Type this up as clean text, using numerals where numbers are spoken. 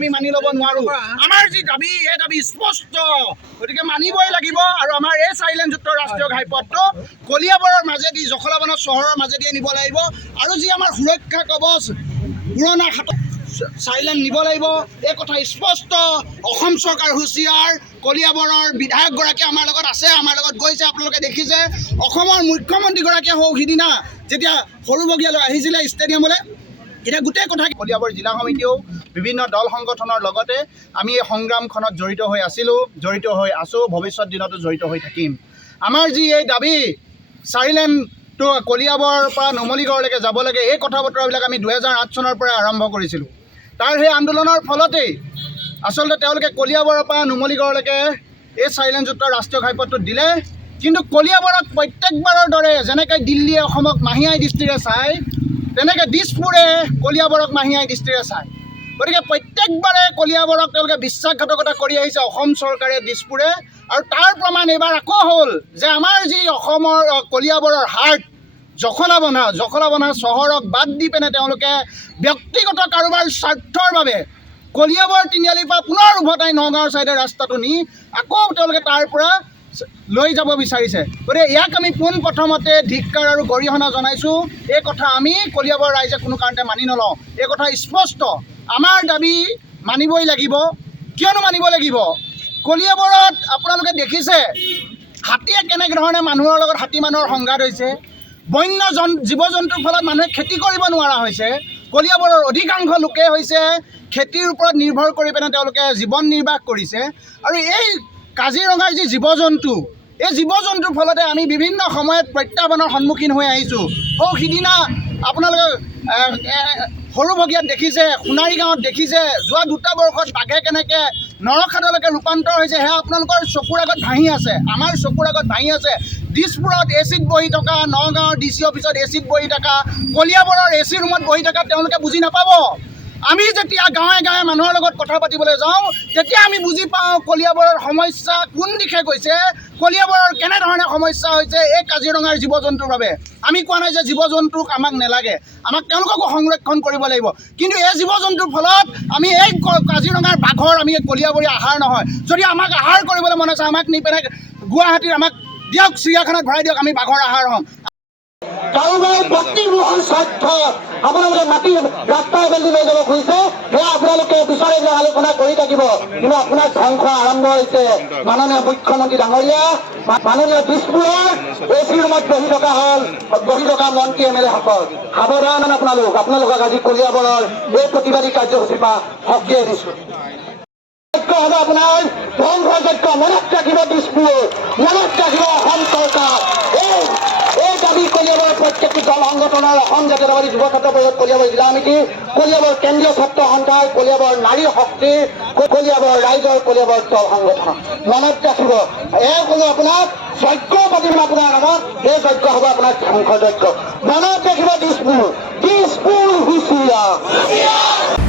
আমি মানি ল'ব নোৱাৰো। আমাৰ যি দাবী এই দাবী স্পষ্ট, গতিকে মানিবই লাগিব। আৰু আমাৰ এই চাৰিলেনযুক্ত ৰাষ্ট্ৰীয় ঘাইপথটো কলিয়াবৰৰ মাজেদি জখলাবনা চহৰৰ মাজেদিয়ে নিব লাগিব। আৰু যি আমাৰ সুৰক্ষা কৱচ পুৰণা হাতত চাৰিলেন নিব লাগিব, এই কথা স্পষ্ট। অসম চৰকাৰ হুঁচিয়াৰ, কলিয়াবৰৰ বিধায়কগৰাকী আমাৰ লগত আছে, আমাৰ লগত গৈছে, আপোনালোকে দেখিছে। অসমৰ মুখ্যমন্ত্ৰীগৰাকীয়ে হওক সিদিনা যেতিয়া সৰুবগীয়ালৈ আহিছিলে ষ্টেডিয়ামলৈ, এতিয়া গোটেই কথা কলিয়াবৰ জিলা সমিতিয়েও বিভিন্ন দল সংগঠনৰ লগতে আমি এই সংগ্ৰামখনত জড়িত হৈ আছিলোঁ, জড়িত হৈ আছোঁ, ভৱিষ্যত দিনতো জড়িত হৈ থাকিম। আমাৰ যি এই দাবী চাৰিলেনটো কলিয়াবৰৰ পৰা নুমলীগড়লৈকে যাব লাগে, এই কথা বতৰাবিলাক আমি 2008 চনৰ পৰাই আৰম্ভ কৰিছিলোঁ। তাৰ সেই আন্দোলনৰ ফলতেই আচলতে তেওঁলোকে কলিয়াবৰৰ পৰা নুমলীগড়লৈকে এই চাৰিলেনযুক্ত ৰাষ্ট্ৰীয় ঘাইপথটো দিলে। কিন্তু কলিয়াবৰক প্ৰত্যেকবাৰৰ দৰে যেনেকৈ দিল্লীয়ে অসমক মাহীয়াই দৃষ্টিৰে চায়, তেনেকৈ দিছপুৰে কলিয়াবৰক মাহীয়াই দৃষ্টিৰে চায়। গতিকে প্ৰত্যেকবাৰে কলিয়াবৰক তেওঁলোকে বিশ্বাসঘাতকতা কৰি আহিছে অসম চৰকাৰে, দিছপুৰে। আৰু তাৰ প্ৰমাণ এইবাৰ আকৌ হ'ল যে আমাৰ যি অসমৰ কলিয়াবৰৰ হাৰ্ট জখলাবনা চহৰক বাদ দি পিনে তেওঁলোকে ব্যক্তিগত কাৰোবাৰ স্বাৰ্থৰ বাবে কলিয়াবৰ তিনিআলিৰ পৰা পুনৰ উভতাই নগাঁৱৰ ছাইডে ৰাস্তাটো নি আকৌ তেওঁলোকে তাৰ পৰা লৈ যাব বিচাৰিছে। গতিকে ইয়াক আমি পোনপ্ৰথমতে ধিক্কাৰ আৰু গৰিহণা জনাইছোঁ। এই কথা আমি কলিয়াবৰ ৰাইজে কোনো কাৰণতে মানি নলওঁ। এই কথা স্পষ্ট, আমাৰ দাবী মানিবই লাগিব। কিয়নো মানিব লাগিব? কলিয়াবৰত আপোনালোকে দেখিছে হাতীয়ে কেনেধৰণে মানুহৰ লগত হাতী মানুহৰ সংঘাত হৈছে, বন্য জীৱ জন্তুৰ ফলত মানুহে খেতি কৰিব নোৱাৰা হৈছে। কলিয়াবৰৰ অধিকাংশ লোকে হৈছে খেতিৰ ওপৰত নিৰ্ভৰ কৰি পিনে তেওঁলোকে জীৱন নিৰ্বাহ কৰিছে। আৰু এই কাজিৰঙাৰ যি জীৱ জন্তু, এই জীৱ জন্তুৰ ফলতে আমি বিভিন্ন সময়ত প্ৰত্যাহ্বানৰ সন্মুখীন হৈ আহিছোঁ। সিদিনা আপোনালোকে সৰুবগীয়াত দেখিছে, সোণাৰী গাঁৱত দেখিছে, যোৱা 2টা বৰ্ষত বাঘে কেনেকৈ নৰখাদলৈকে ৰূপান্তৰ হৈছে, সেয়া আপোনালোকৰ চকুৰ আগত ভাহি আছে, আমাৰ চকুৰ আগত ভাহি আছে। দিছপুৰত এচিত বহি থকা, নগাঁৱৰ DC অফিচত এচিত বহি থকা, কলিয়াবৰৰ AC ৰুমত বহি থকা তেওঁলোকে বুজি নাপাব। আমি যেতিয়া গাঁৱে গাঁৱে মানুহৰ লগত কথা পাতিবলৈ যাওঁ, তেতিয়া আমি বুজি পাওঁ কলিয়াবৰৰ সমস্যা কোন দিশে গৈছে, কলিয়াবৰৰ কেনেধৰণে সমস্যা হৈছে এই কাজিৰঙাৰ জীৱ জন্তুৰ বাবে। আমি কোৱা নাই যে জীৱ জন্তুক আমাক নেলাগে, আমাক তেওঁলোককো সংৰক্ষণ কৰিব লাগিব। কিন্তু এই জীৱ জন্তুৰ ফলত আমি এই কাজিৰঙাৰ বাঘৰ আমি কলিয়াবৰী আহাৰ নহয়। যদি আমাক আহাৰ কৰিবলৈ মন আছে, আমাক নি পেলাই গুৱাহাটীৰ আমাক দিয়ক, চিৰিয়াখানাত ভৰাই দিয়ক, আমি বাঘৰ আহাৰ হ'ম। কাৰোবাৰ ব্যক্তিগত স্বাৰ্থ আপোনালোকে মাটি ৰাস্তাই বেলি লৈ যাব খুজিছে, সেয়া আপোনালোকে বিচাৰি আলোচনা কৰি থাকিব। কিন্তু আপোনাৰ ধ্বংস আৰম্ভ হৈছে। মাননীয় মুখ্যমন্ত্ৰী ডাঙৰীয়া, মাননীয় দিছপুৰৰ AC ৰুমত বহি থকা মন্ত্ৰী MLA সকল সাৱধান। আপোনালোকক আজি কলিয়াবৰৰ এই প্ৰতিবাদী কাৰ্যসূচীৰ পৰা সক্ৰিয় দিছোঁ। হ'ব আপোনাৰ ধ্বংসযজ্ঞ, মনত ৰাখিব দিছপুৰ, মনত ৰাখিব অসম চৰকাৰ। এই দাবী কলিয়াবৰ প্ৰত্যেকটো দল সংগঠনৰ, অসম জাতীয়তাবাদী যুৱ ছাত্ৰ পৰিষদ কলিয়াবৰ জিলা সমিতি, কলিয়াবৰ কেন্দ্ৰীয় ছাত্ৰ সন্থাৰ, কলিয়াবৰ নাৰী শক্তি, কলিয়াবৰ ৰাইজৰ, কলিয়াবৰ দল সংগঠন মনত ৰাখিব। এয়া কোনো আপোনাক যজ্ঞ পাতিম আপোনাৰ নামত, এই যজ্ঞ হ'ব আপোনাৰ ধ্বংসযজ্ঞ। মনত ৰাখিব দিছপুৰ হুঁচিয়াৰ।